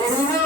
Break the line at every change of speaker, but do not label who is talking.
ஒருவர்